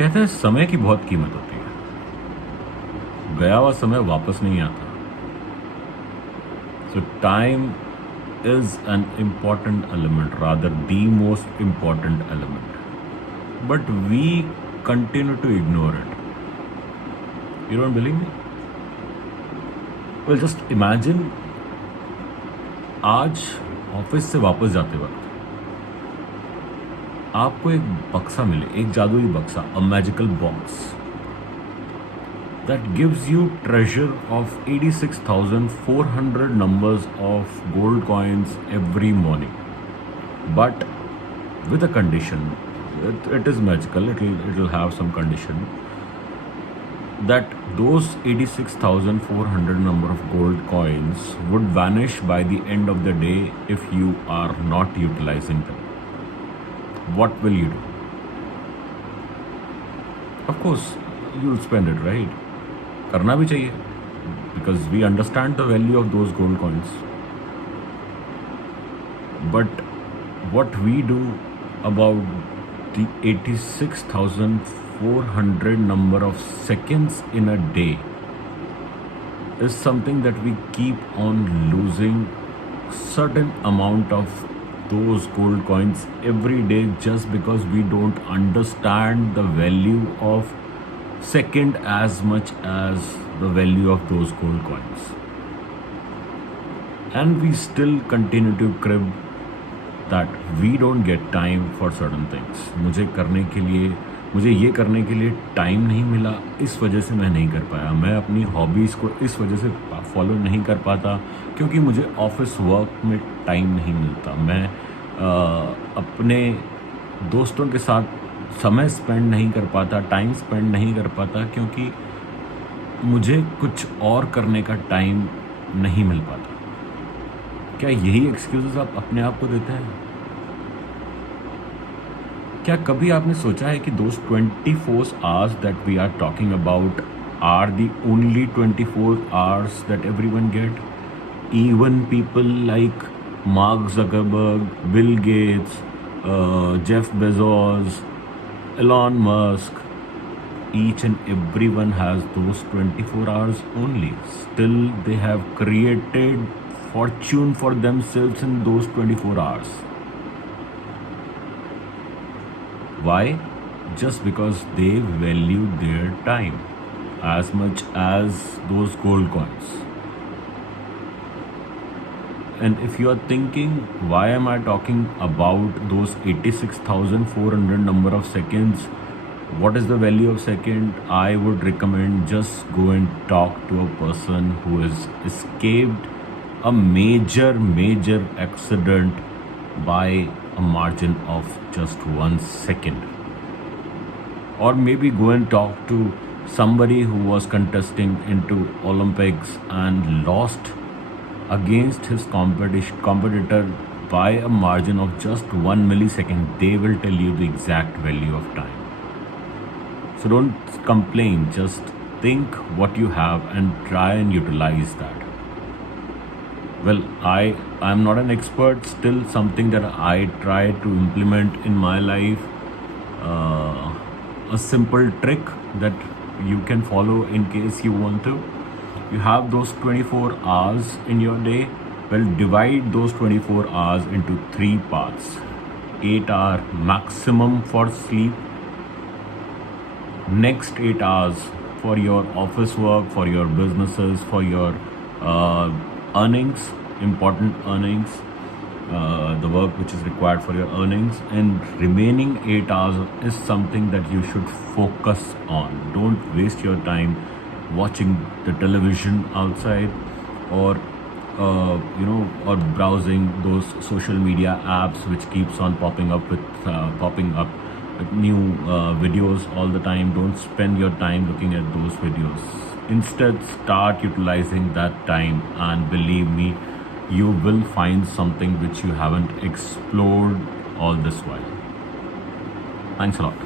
कहते हैं समय की बहुत कीमत होती है। गया हुआ समय वापस नहीं आता। So time is an important element, rather the most important element. But we continue to ignore it. You don't believe me? Well, just imagine आज ऑफिस से वापस जाते वक्त आपको एक बक्सा मिले, एक जादुई बक्सा, a magical box that gives you treasure of 86,400 numbers of gold coins every morning. But with a condition, it is magical, it'll have some condition, that those 86,400 number of gold coins would vanish by the end of the day if you are not utilizing them. What will you do? Of course, you'll spend it, right? करना भी चाहिए, because we understand the value of those gold coins. But what we do about the 86,400 number of seconds in a day is something that we keep on losing certain amount of those gold coins every day just because we don't understand the value of second as much as the value of those gold coins. And we still continue to crib that we don't get time for certain things. मुझे ये करने के लिए time नहीं मिला, इस वजह से मैं नहीं कर पाया। मैं अपनी हॉबीज़ को इस वजह से फॉलो नहीं कर पाता क्योंकि मुझे ऑफिस वर्क में टाइम नहीं मिलता। मैं अपने दोस्तों के साथ समय स्पेंड नहीं कर पाता, टाइम स्पेंड नहीं कर पाता क्योंकि मुझे कुछ और करने का टाइम नहीं मिल पाता। क्या यही एक्सक्यूजेस आप अपने आप को देते हैं? क्या कभी आपने सोचा है कि those 24 hours that we are talking about are the only 24 hours that everyone get? Even people like Mark Zuckerberg, Bill Gates, Jeff Bezos, Elon Musk, each and everyone has those 24 hours only. Still, they have created fortune for themselves in those 24 hours. Why? Just because they value their time as much as those gold coins. And if you are thinking, why am I talking about those 86,400 number of seconds? What is the value of second? I would recommend just go and talk to a person who has escaped a major accident by a margin of just 1 second. Or maybe go and talk to somebody who was contesting into Olympics and lost against his competitor by a margin of just 1 millisecond. They will tell you the exact value of time. So don't complain, just think what you have and try and utilize that. Well, I'm not an expert, still something that I try to implement in my life. A simple trick that you can follow in case you want to. You have those 24 hours in your day. Well, divide those 24 hours into 3 parts. 8-hour maximum for sleep. Next 8 hours for your office work, for your businesses, for your earnings, important earnings, the work which is required for your earnings, and remaining 8 hours is something that you should focus on. Don't waste your time watching the television outside or or browsing those social media apps which keeps on popping up with new videos all the time. Don't spend your time looking at those videos. Instead, start utilizing that time, and believe me, you will find something which you haven't explored all this while. Thanks a lot.